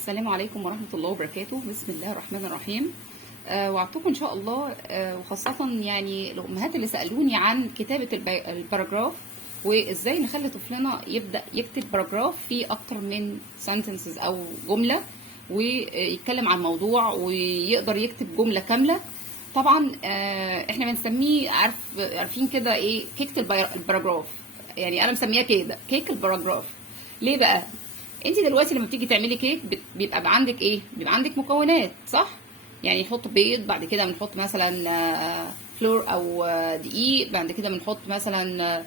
السلام عليكم ورحمة الله وبركاته. بسم الله الرحمن الرحيم. وعدتكم إن شاء الله، وخاصة يعني الأمهات اللي سألوني عن كتابة الباراجراف وإزاي نخلي طفلنا يبدأ يكتب باراجراف فيه أكتر من sentences أو جملة، ويتكلم عن موضوع ويقدر يكتب جملة كاملة. طبعا احنا بنسميه عارفين كده ايه، كيكة الباراجراف. يعني أنا مسميها كده كيك الباراجراف. ليه بقى؟ انت دلوقتي لما بتيجي تعملي كيك بيبقى عندك ايه؟ بيبقى عندك مكونات، صح؟ يعني نحط بيض، بعد كده بنحط مثلا فلور او دقيق، بعد كده بنحط مثلا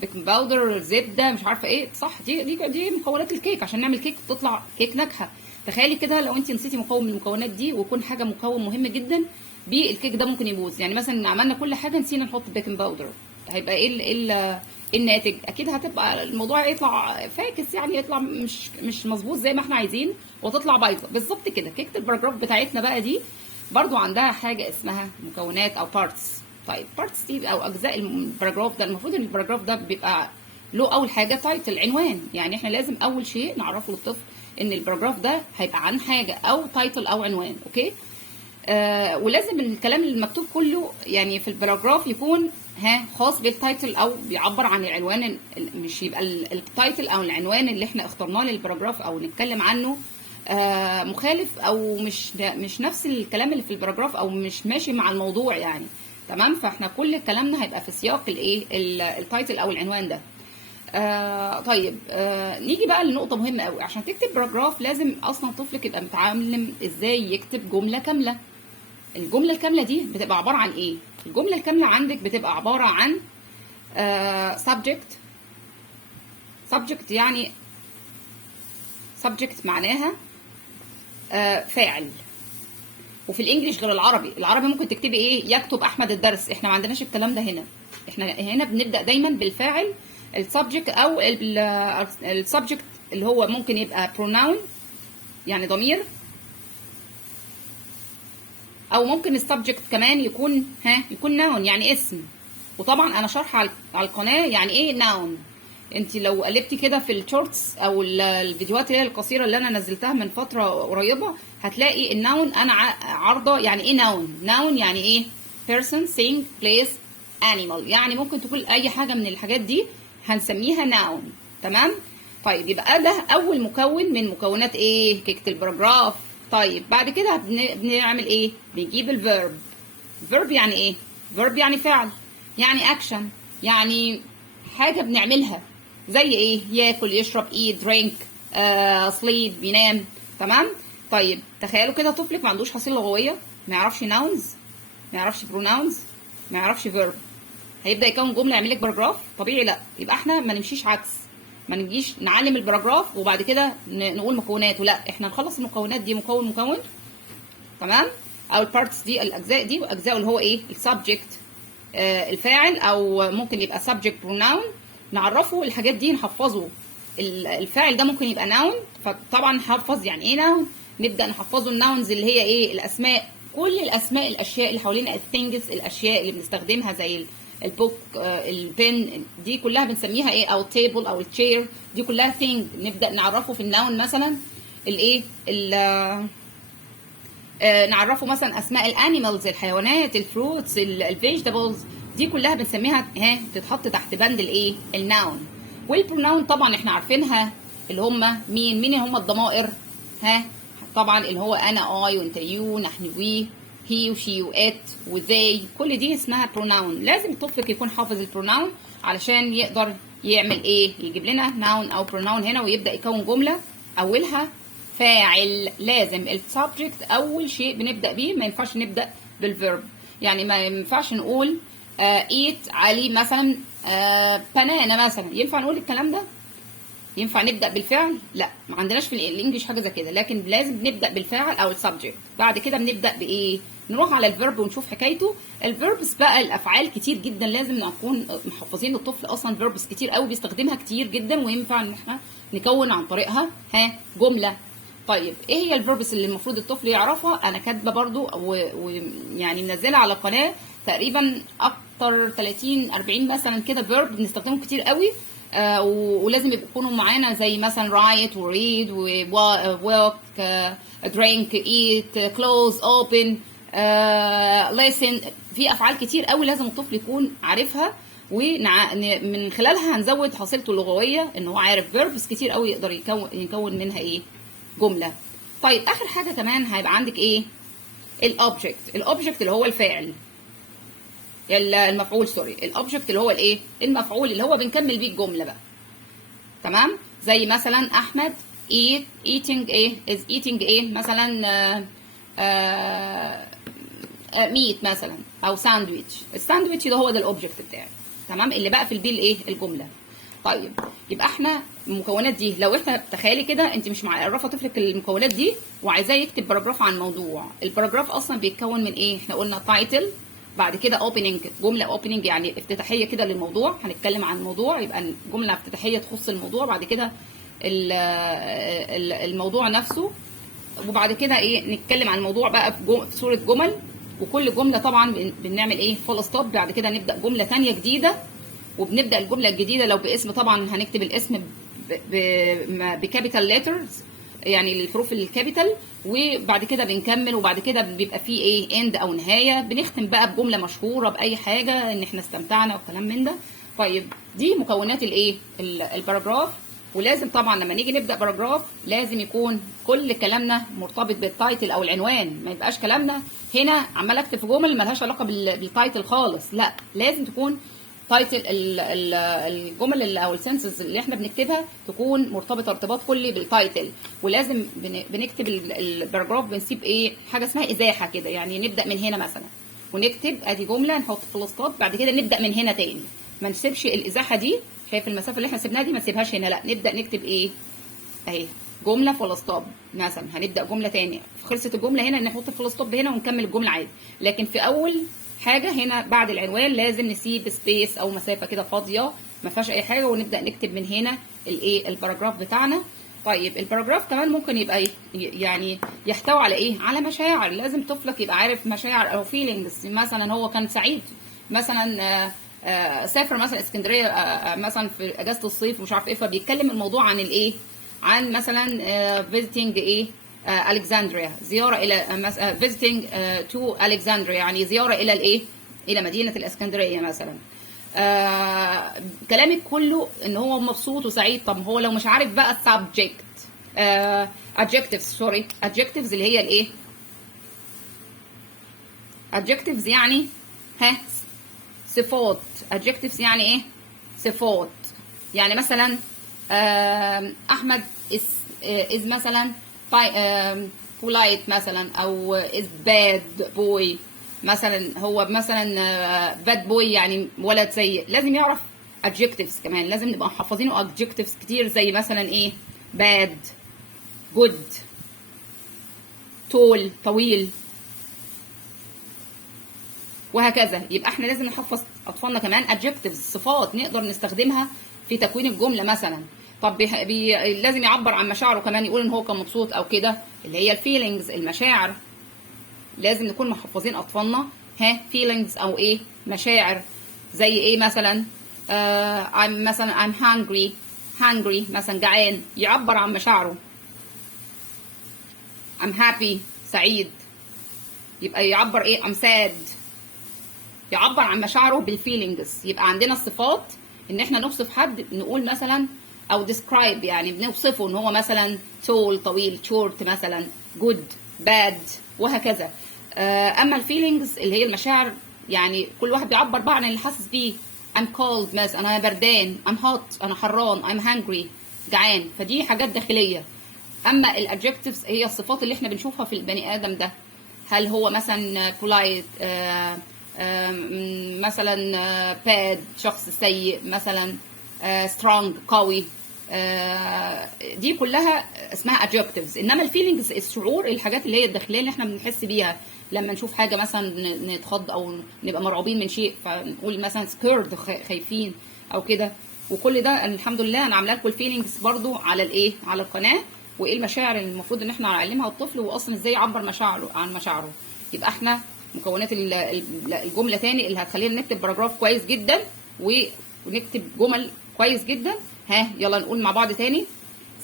بيكنج باودر، زبده، مش عارفه ايه، صح؟ دي مكونات الكيك عشان نعمل كيك تطلع كيك ناجحه. تخيلي كده لو انت نسيتي مكون من المكونات دي، ويكون حاجه مكون مهم جدا، بالكيك ده ممكن يبوظ. يعني مثلا عملنا كل حاجه نسينا نحط بيكنج باودر، هيبقى ايه الناتج؟ اكيد هتبقى الموضوع يطلع فاكس، يعني يطلع مش مظبوط زي ما احنا عايزين، وتطلع بايظه بالظبط كده. كيكه الباراجراف بتاعتنا بقى دي برضو عندها حاجه اسمها مكونات او بارتس. طيب بارتس دي او اجزاء الباراجراف ده، المفروض ان الباراجراف ده بيبقى له اول حاجه تايتل، عنوان. يعني احنا لازم اول شيء نعرفه للطفل ان الباراجراف ده هيبقى عن حاجه او تايتل او عنوان، اوكي؟ ولازم الكلام المكتوب كله يعني في الباراجراف يكون خاص بالتايتل او بيعبر عن العنوان. مش يبقى التايتل او العنوان اللي احنا اخترناه للباراجراف او نتكلم عنه مخالف، او مش نفس الكلام اللي في الباراجراف، او مش ماشي مع الموضوع يعني. تمام؟ فاحنا كل كلامنا هيبقى في سياق الايه، التايتل او العنوان ده. طيب نيجي بقى لنقطة مهمة قوي. عشان تكتب باراجراف لازم اصلا طفلك يبقى متعلم ازاي يكتب جملة كاملة. الجملة الكاملة دي بتبقى عبارة عن ايه؟ الجملة الكاملة عندك بتبقى عبارة عن subject يعني subject معناها فاعل. وفي الانجليش غير العربي ممكن تكتبي ايه؟ يكتب احمد الدرس. احنا ما عندناش الكلام ده هنا. احنا هنا بنبدأ دايما بالفاعل، السبجكت او السبجكت اللي هو ممكن يبقى pronoun يعني ضمير، او ممكن السبجكت كمان يكون ناون يعني اسم. وطبعا انا شرح على القناه يعني ايه ناون. انت لو قلبتي كده في الشورتس او الفيديوهات اللي هي القصيره اللي انا نزلتها من فتره قريبه، هتلاقي الناون انا عارضه يعني ايه ناون يعني ايه person thing place animal. يعني ممكن تكون اي حاجه من الحاجات دي هنسميها ناون. تمام؟ طيب يبقى ده اول مكون من مكونات ايه، كيكه الباراجراف. طيب بعد كده بنعمل ايه؟ بنجيب الفيرب. فيرب يعني ايه؟ فيرب يعني فعل، يعني اكشن، يعني حاجه بنعملها. زي ايه؟ ياكل، يشرب، eat، drink، sleep، ينام. تمام؟ طيب تخيلوا كده طفلك ما عندوش حصيله لغويه، ما يعرفش nouns، ما يعرفش pronouns، ما يعرفش verb، هيبدا يكون جمله يعمل لك باراجراف؟ طبيعي لا. يبقى احنا ما نمشيش عكس، ما نجيش نعلم الباراجراف وبعد كده نقول مكوناته. لا، احنا نخلص المكونات دي مكون. تمام؟ او البارتس دي، الاجزاء دي، واجزاء اللي هو ايه، السبجكت الفاعل، او ممكن يبقى subject pronoun. نعرفه الحاجات دي، نحفظه. الفاعل ده ممكن يبقى noun، فطبعا نحفظ يعني ايه noun. نبدا نحفظه الناونز اللي هي ايه، الاسماء، كل الاسماء، الاشياء اللي حوالينا، الثينجز، الاشياء اللي بنستخدمها زي البوك، البن، دي كلها بنسميها ايه، او التيبل او التشير، دي كلها ثينج. نبدا نعرفه في الناون مثلا الايه، نعرفه مثلا اسماء الانيمالز، الحيوانات، الفروتس، الفيجيتابلز، دي كلها بنسميها تتحط تحت بند الايه، الناون. والبروناون طبعا احنا عارفينها، اللي هم مين هم الضمائر. طبعا اللي هو انا، اي، وانت، يو، نحن، وي، هي وشي وات وذي، كل دي اسمها بروناون. لازم طفلك يكون حافظ البروناون علشان يقدر يعمل ايه، يجيب لنا ناون او بروناون هنا ويبدا يكون جمله اولها فاعل. لازم السبجكت اول شيء بنبدا بيه، ما ينفعش نبدا بالفيرب. يعني ما ينفعش نقول ايت علي مثلا بنانا مثلا. ينفع نقول الكلام ده؟ ينفع نبدا بالفعل؟ لا، ما عندناش في الانجليش حاجه زي كده. لكن لازم نبدا بالفاعل او السبجكت. بعد كده بنبدا بايه، نروح على الفيرب ونشوف حكايته. الفيربس بقى الافعال كتير جدا، لازم نكون محفظين الطفل اصلا فيربس كتير قوي بيستخدمها كتير جدا، وينفع ان احنا نكون عن طريقها جمله. طيب ايه هي الفيربس اللي المفروض الطفل يعرفها؟ انا كاتبه برضو ويعني منزله على القناه تقريبا اكتر 30 40 مثلا كده فيرب بنستخدمه كتير قوي. ولازم يكونوا معانا زي مثلا write و read و walk drink eat close open listen. في افعال كتير قوي لازم الطفل يكون عارفها، ومن خلالها هنزود حصيلته اللغويه، ان هو عارف verbs كتير قوي يقدر يكون منها ايه جمله. طيب اخر حاجه كمان هيبقى عندك ايه؟ الاوبجكت اللي هو الفاعل، المفعول، سوري، الاوبجكت اللي هو الايه؟ المفعول اللي هو بنكمل بيه الجمله بقى. تمام؟ زي مثلا احمد eating ايه is eating ايه مثلا ميت مثلا، او ساندويتش. الساندويتش ده هو ده الاوبجكت بتاعي. تمام؟ اللي بقى في البيل ايه؟ الجمله. طيب يبقى احنا المكونات دي، لو احنا تخيلي كده انت مش معرفه طفلك المكونات دي وعايزاه يكتب باراجراف عن موضوع، الباراجراف اصلا بيتكون من ايه؟ احنا قلنا تايتل، بعد كده اوبننج، جمله اوبننج يعني افتتاحيه كده للموضوع، هنتكلم عن الموضوع، يبقى جمله افتتاحيه تخص الموضوع، بعد كده الموضوع نفسه، وبعد كده ايه؟ نتكلم عن الموضوع بقى في صوره جمل، وكل جمله طبعا بنعمل ايه؟ فول ستوب، بعد كده نبدا جمله ثانيه جديده، وبنبدا الجمله الجديده لو باسم طبعا هنكتب الاسم بكابيتال ليترز، يعني الحروف الكابيتال، وبعد كده بنكمل، وبعد كده بيبقى فيه ايه؟ اند او نهايه، بنختم بقى بجمله مشهوره باي حاجه ان احنا استمتعنا والكلام من ده. طيب دي مكونات الايه؟ الباراجراف. ولازم طبعا لما نيجي نبدا باراجراف لازم يكون كل كلامنا مرتبط بالتايتل او العنوان، ما يبقاش كلامنا هنا عمال اكتب في جمل ملهاش علاقه بالتايتل خالص، لا، لازم تكون تايتل الجمل او السنتنس اللي احنا بنكتبها تكون مرتبطه ارتباط كلي بالتايتل. ولازم بنكتب الباراجراف بنسيب ايه؟ حاجه اسمها ازاحه كده، يعني نبدا من هنا مثلا ونكتب ادي جمله، نحط فول ستوب، بعد كده نبدا من هنا تاني، ما نسيبش الازاحه دي. شايف المسافه اللي احنا سيبناها دي؟ ما نسيبهاش هنا، لا، نبدا نكتب ايه؟ اهي جمله فول ستوب مثلا، هنبدا جمله تانية، خلصت الجمله هنا نحط فول ستوب هنا ونكمل الجمله عادي. لكن في اول حاجه هنا بعد العنوان لازم نسيب سبيس او مسافه كده فاضيه ما فيهاش اي حاجه، ونبدا نكتب من هنا الايه؟ الباراجراف بتاعنا. طيب الباراجراف كمان ممكن يبقى يعني يحتوي على ايه؟ على مشاعر. لازم طفلك يبقى عارف مشاعر او فيلينجز، مثلا هو كان سعيد مثلا سافر مثلا اسكندريه مثلا في اجازه الصيف ومش عارف ايه، فبيتكلم الموضوع عن الايه؟ عن مثلا فيزيتنج ايه؟ الكسندريا، زياره الى فيزيتنج تو الكسندريا، يعني زياره الى الايه؟ الى مدينه الاسكندريه مثلا. كلامك كله ان هو مبسوط وسعيد. طب هو لو مش عارف بقى السبجكت، adjectives اللي هي الايه؟ adjectives يعني صفات. adjectives يعني ايه؟ صفات. يعني مثلا احمد is مثلا polite مثلا، او is bad boy مثلا، هو مثلا bad boy يعني ولد سيء. لازم يعرف adjectives كمان، لازم نبقى محفظينه adjectives كتير، زي مثلا ايه؟ bad، good، tall طويل، وهكذا. يبقى احنا لازم نحفظ اطفالنا كمان adjectives، صفات نقدر نستخدمها في تكوين الجمله مثلا. طب لازم يعبر عن مشاعره كمان، يقول ان هو كان مبسوط او كده، اللي هي الفيلينجز، المشاعر. لازم نكون محفظين اطفالنا feelings او ايه؟ مشاعر. زي ايه مثلا؟ I'm hungry مثلا، جعان، يعبر عن مشاعره. I'm happy سعيد، يبقى يعبر ايه؟ I'm sad، يعبر عن مشاعره بالفيلينجز. يبقى عندنا الصفات ان احنا نوصف حد، نقول مثلا او describe، يعني بنوصفه ان هو مثلا tall طويل، short مثلا، good bad، وهكذا. اما الفيلينجز اللي هي المشاعر، يعني كل واحد بيعبر بقى عن اللي حاسس بيه. I'm cold مثلا، انا بردان. I'm hot، انا حران. I'm hungry، جعان. فدي حاجات داخليه. اما الادجكتيفز هي الصفات اللي احنا بنشوفها في البني ادم ده، هل هو مثلا polite، مثلا bad شخص سيء مثلا، strong قوي. دي كلها اسمها adjectives. انما الفيلينجز الشعور، الحاجات اللي هي الداخليه اللي احنا بنحس بيها لما نشوف حاجه مثلا نتخض او نبقى مرعوبين من شيء، فنقول مثلا scared خايفين او كده. وكل ده الحمد لله انا عامله لكم الفيلينجز برضو على الايه؟ على القناه، وايه المشاعر اللي المفروض ان احنا نعلمها الطفل، واصلا ازاي يعبر مشاعره عن مشاعره. يبقى احنا مكونات الجمله تاني اللي هتخلينا نكتب باراجراف كويس جدا ونكتب جمل كويس جدا. ها يلا نقول مع بعض تاني.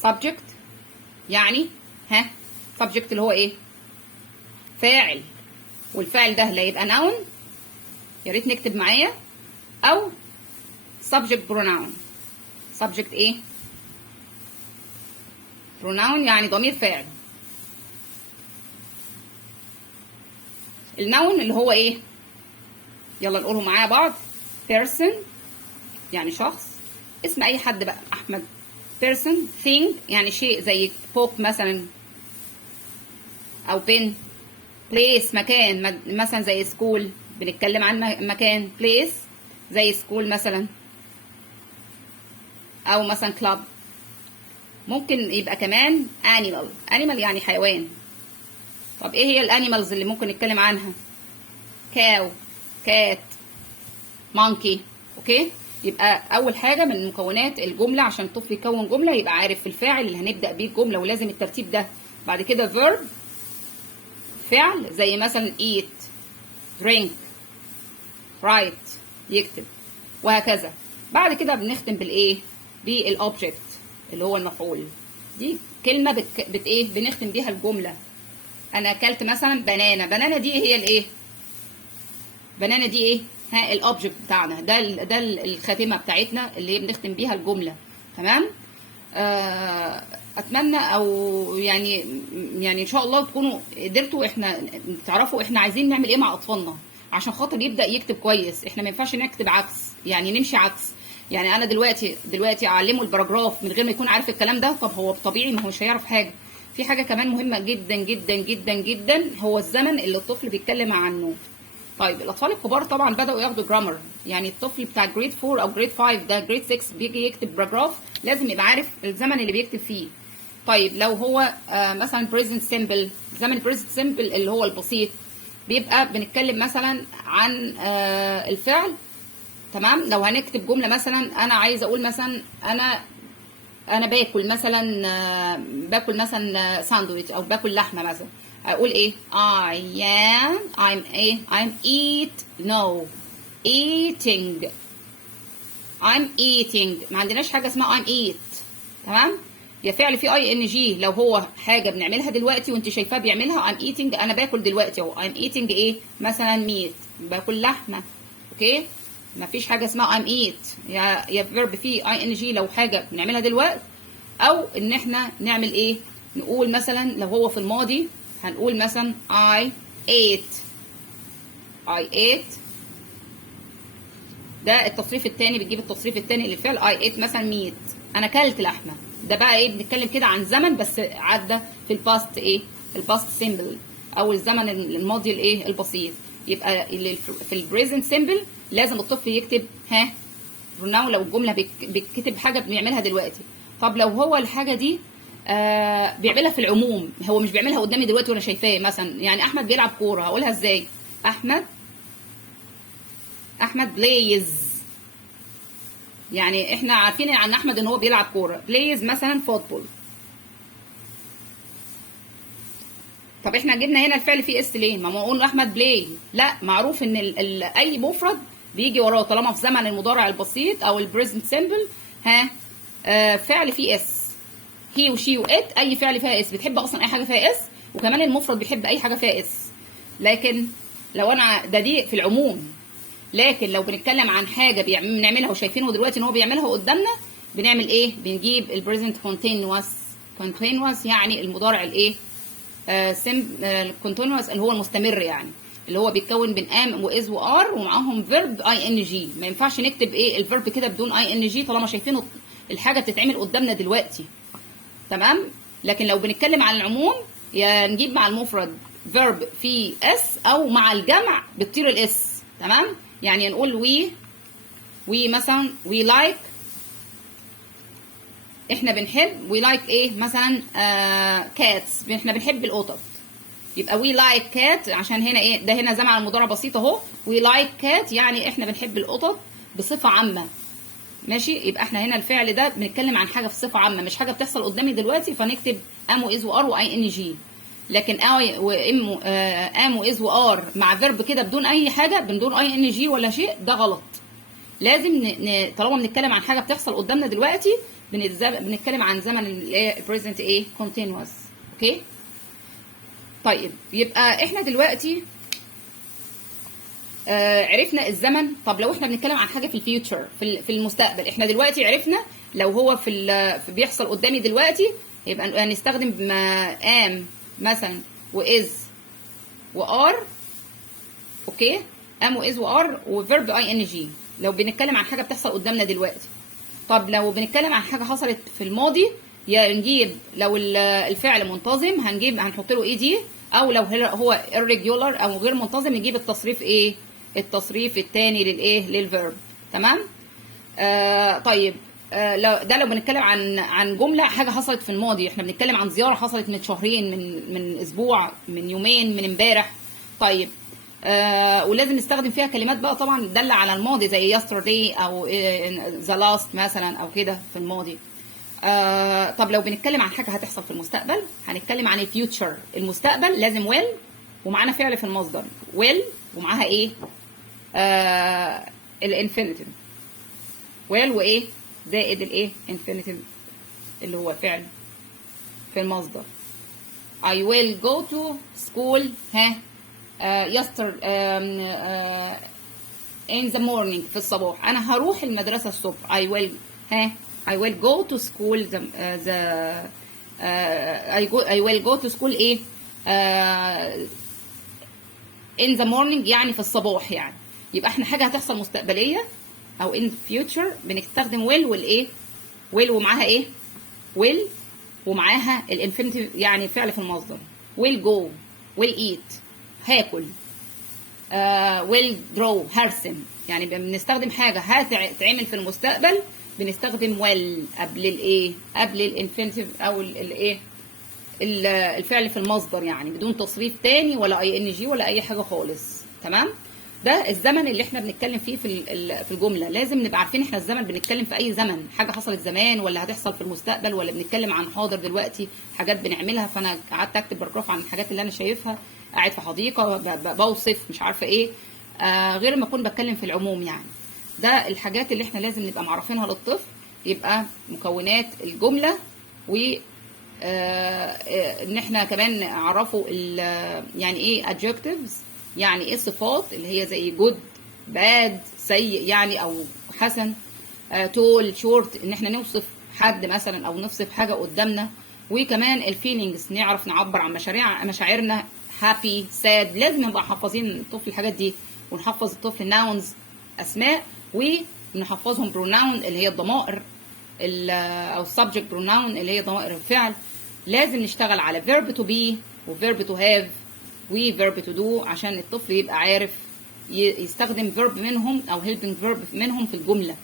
subject يعني subject اللي هو ايه؟ فاعل، والفاعل ده لا يبقى noun، يا ريت نكتب معايا، او subject pronoun. subject ايه؟ pronoun يعني ضمير فاعل. النون اللي هو ايه؟ يلا نقوله معايا بعض. person يعني شخص، اسم اي حد بقى، احمد. person thing يعني شيء زي book مثلا او pen. place مكان مثلا زي school، بنتكلم عن مكان. place زي school مثلا، او مثلا club. ممكن يبقى كمان animal. animal يعني حيوان. طب ايه هي الانيمالز اللي ممكن نتكلم عنها؟ cow، cat، monkey. اوكي، يبقى اول حاجه من مكونات الجمله عشان الطفل يكون جمله يبقى عارف الفاعل اللي هنبدا بيه الجمله، ولازم الترتيب ده. بعد كده verb فعل زي مثلا eat، drink، write يكتب، وهكذا. بعد كده بنختم بالايه؟ بالاوبجكت اللي هو المفعول. دي كلمه ايه بنختم بيها الجمله. انا اكلت مثلا بنانا. بنانا دي هي الايه؟ بنانا دي ايه؟ الاوبجكت بتاعنا ده الخاتمه بتاعتنا اللي هي بنختم بيها الجمله. تمام. اتمنى او يعني ان شاء الله تكونوا قدرتوا احنا تعرفوا احنا عايزين نعمل ايه مع اطفالنا عشان خاطر يبدا يكتب كويس. احنا ما ينفعش نكتب عكس، يعني نمشي عكس. يعني انا دلوقتي اعلمه الباراجراف من غير ما يكون عارف الكلام ده، طب هو طبيعي ما هو مش هيعرف حاجه. في حاجه كمان مهمه جدا جدا جدا جدا، هو الزمن اللي الطفل بيتكلم عنه. طيب الاطفال الكبار طبعا بداوا ياخدوا جرامر، يعني الطفل بتاع جريد 4 او جريد 5 ده جريد 6 بيجي يكتب باراجراف لازم يبقى عارف الزمن اللي بيكتب فيه. طيب لو هو مثلا بريزنت سيمبل، زمن بريزنت سيمبل اللي هو البسيط، بيبقى بنتكلم مثلا عن الفعل. تمام. لو هنكتب جمله مثلا انا عايزه اقول مثلا انا باكل مثلا ساندويتش او باكل لحمه مثلا، اقول ايه؟ I'm eating. ما عندناش حاجه اسمها I'm eat. تمام. يا فعل في ING لو هو حاجه بنعملها دلوقتي وانت شايفاه بيعملها. I'm eating انا باكل دلوقتي اهو. I'm eating ايه؟ مثلا meat، باكل لحمه. اوكي، ما فيش حاجه اسمها I'm eat. يا فيرب فيه ING لو حاجه بنعملها دلوقتي، او ان احنا نعمل ايه؟ نقول مثلا لو هو في الماضي هنقول مثلا I ate. ده التصريف الثاني، بتجيب التصريف الثاني للفعل I ate مثلا meat، انا اكلت لحمه. ده بقى ايه؟ بنتكلم كده عن زمن بس عدى في الباست ايه؟ الباست سيمبل او الزمن الماضي الايه؟ البسيط. يبقى في البريزنت سيمبل لازم الطفل يكتب pronoun لو الجمله بيكتب حاجه بيعملها دلوقتي. طب لو هو الحاجه دي بيعملها في العموم، هو مش بيعملها قدامي دلوقتي وانا شايفاه، مثلا يعني احمد بيلعب كوره، هقولها ازاي؟ احمد بلايز. يعني احنا عارفين عن احمد ان هو بيلعب كوره. بلايز مثلا فوتبول. طب احنا جبنا هنا الفعل فيه اس ليه؟ ما قلنا احمد بلاي. لا، معروف ان اي مفرد بيجي وراه طالما في زمن المضارع البسيط او البريزنت سيمبل فعل فيه اس. هي وشي وات، اي فعل فيها اس بتحب اصلا اي حاجه فيها اس، وكمان المفرد بيحب اي حاجه فيها اس. لكن لو انا دي في العموم، لكن لو بنتكلم عن حاجه بنعملها وشايفينه دلوقتي ان هو بيعملها قدامنا، بنعمل ايه؟ بنجيب البريزنت كونتينوس يعني المضارع الايه؟ كونتينوس اللي هو المستمر، يعني اللي هو بيتكون بين ام واز وار ومعاهم فيرب ING. ما ينفعش نكتب ايه الفيرب كده بدون ING طالما شايفينه الحاجه بتتعمل قدامنا دلوقتي. تمام. لكن لو بنتكلم عن العموم، يا نجيب مع المفرد فيرب في اس او مع الجمع بتطير الاس. تمام. يعني نقول وي مثلا وي لايك، احنا بنحب وي لايك ايه مثلا كاتس، احنا بنحب القطط. يبقى وي لايك كات عشان هنا ايه؟ ده هنا زمن المضارع بسيط اهو. وي لايك كات يعني احنا بنحب القطط بصفه عامه. ماشي. يبقى احنا هنا الفعل ده بنتكلم عن حاجه في صفه عامه، مش حاجه بتحصل قدامي دلوقتي فنكتب ام واز وار ING. لكن ام واز وار مع فيرب كده بدون اي حاجه، بدون ING ولا شيء، ده غلط. لازم طالما بنتكلم عن حاجه بتحصل قدامنا دلوقتي بنتكلم عن زمن البريزنت ايه continuous. اوكي طيب يبقى احنا دلوقتي عرفنا الزمن. طب لو احنا بنتكلم عن حاجه في الفيوتشر في المستقبل، احنا دلوقتي عرفنا لو هو بيحصل قدامي دلوقتي يبقى هنستخدم ام مثلا واز وار. اوكي ام واز وار وفيرب اي ان جي لو بنتكلم عن حاجه بتحصل قدامنا دلوقتي. طب لو بنتكلم عن حاجه حصلت في الماضي، يا نجيب لو الفعل منتظم هنحط له اي دي، او لو هو irregular او غير منتظم نجيب التصريف ايه، التصريف الثاني للايه للفيرب. تمام. طيب لو بنتكلم عن جمله حاجه حصلت في الماضي، احنا بنتكلم عن زياره حصلت من شهرين، من اسبوع، من يومين، من امبارح. طيب ولازم نستخدم فيها كلمات بقى طبعا دالة على الماضي زي yesterday او the last مثلا او كده في الماضي. طب لو بنتكلم عن حاجه هتحصل في المستقبل هنتكلم عن الفيوتشر. المستقبل لازم will ومعانا فعل في المصدر will ومعاها ايه الانفينيتيف will وايه زائد الايه انفينيتيف اللي هو فعل في المصدر. I will go to school in the morning في الصباح. انا هروح المدرسه الصبح. I will go to school I will go to school ايه in the morning يعني في الصباح يعني. يبقى احنا حاجه هتحصل مستقبليه او in the future بنستخدم will والايه will ومعاها ايه will ومعاها الانفينيتيف يعني فعل في المصدر. will go will eat هاكل. will draw هرسم. يعني بنستخدم حاجه هتتعمل في المستقبل بنستخدم will قبل الايه قبل الانفينيتيف او الايه الفعل في المصدر يعني بدون تصريف تاني ولا اي ان جي ولا اي حاجه خالص. تمام. ده الزمن اللي احنا بنتكلم فيه في الجمله. لازم نبقى عارفين احنا الزمن بنتكلم في اي زمن، حاجه حصلت زمان ولا هتحصل في المستقبل ولا بنتكلم عن حاضر دلوقتي حاجات بنعملها. فانا قعدت اكتب باراجراف عن الحاجات اللي انا شايفها، قاعد في حديقه بوصف مش عارفه ايه، غير ما اكون بتكلم في العموم يعني. ده الحاجات اللي احنا لازم نبقى معرفينها للطفل. يبقى مكونات الجمله و ان احنا كمان نعرفه يعني ايه adjectives يعني ايه الصفات اللي هي زي good bad سيء يعني او حسن. tall short ان احنا نوصف حد مثلا او نوصف حاجه قدامنا. وكمان الفيلينجز نعرف نعبر عن مشاعرنا happy sad. لازم نبقى حافظين الطفل الحاجات دي، ونحفظ الطفل nouns اسماء، ونحفظهم pronoun اللي هي الضمائر او subject pronoun اللي هي ضمائر الفعل. لازم نشتغل على verb to be و verb to have و verb to do عشان الطفل يبقى عارف يستخدم verb منهم او helping verb منهم في الجملة.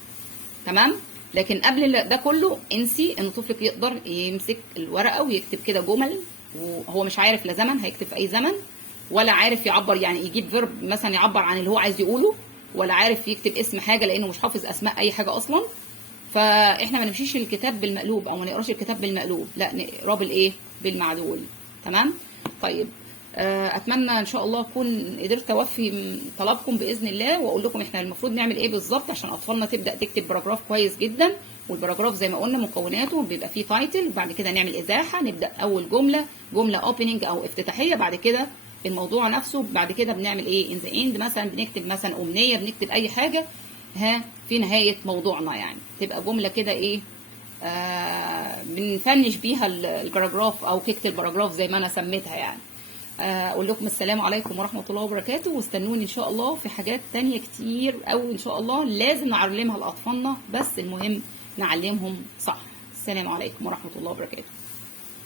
تمام. لكن قبل ده كله انسي ان طفلك يقدر يمسك الورقة ويكتب كده جمل وهو مش عارف لا زمن هيكتب في اي زمن، ولا عارف يعبر يعني يجيب verb مثلا يعبر عن اللي هو عايز يقوله، ولا عارف يكتب اسم حاجة لانه مش حافظ اسماء اي حاجة اصلا. فاحنا ما نمشيش الكتاب بالمقلوب او ما نقراش الكتاب بالمقلوب، لا نقراه بالايه بالمعدول. تمام. طيب اتمنى ان شاء الله اكون قدرت اوفي طلبكم باذن الله، واقول لكم احنا المفروض نعمل ايه بالظبط عشان اطفالنا تبدا تكتب باراجراف كويس جدا. والباراجراف زي ما قلنا مكوناته بيبقى فيه تايتل، وبعد كده نعمل ازاحه، نبدا اول جمله اوبننج او افتتاحيه، بعد كده الموضوع نفسه، بعد كده بنعمل ايه ان ذا اند مثلا بنكتب مثلا امنيه، بنكتب اي حاجه في نهايه موضوعنا يعني تبقى جمله كده ايه بنفنش بيها الباراجراف او كيكه الباراجراف زي ما انا سميتها يعني. اقول لكم السلام عليكم ورحمه الله وبركاته، واستنوني ان شاء الله في حاجات تانية كتير او ان شاء الله لازم نعلمها لاطفالنا، بس المهم نعلمهم صح. السلام عليكم ورحمه الله وبركاته.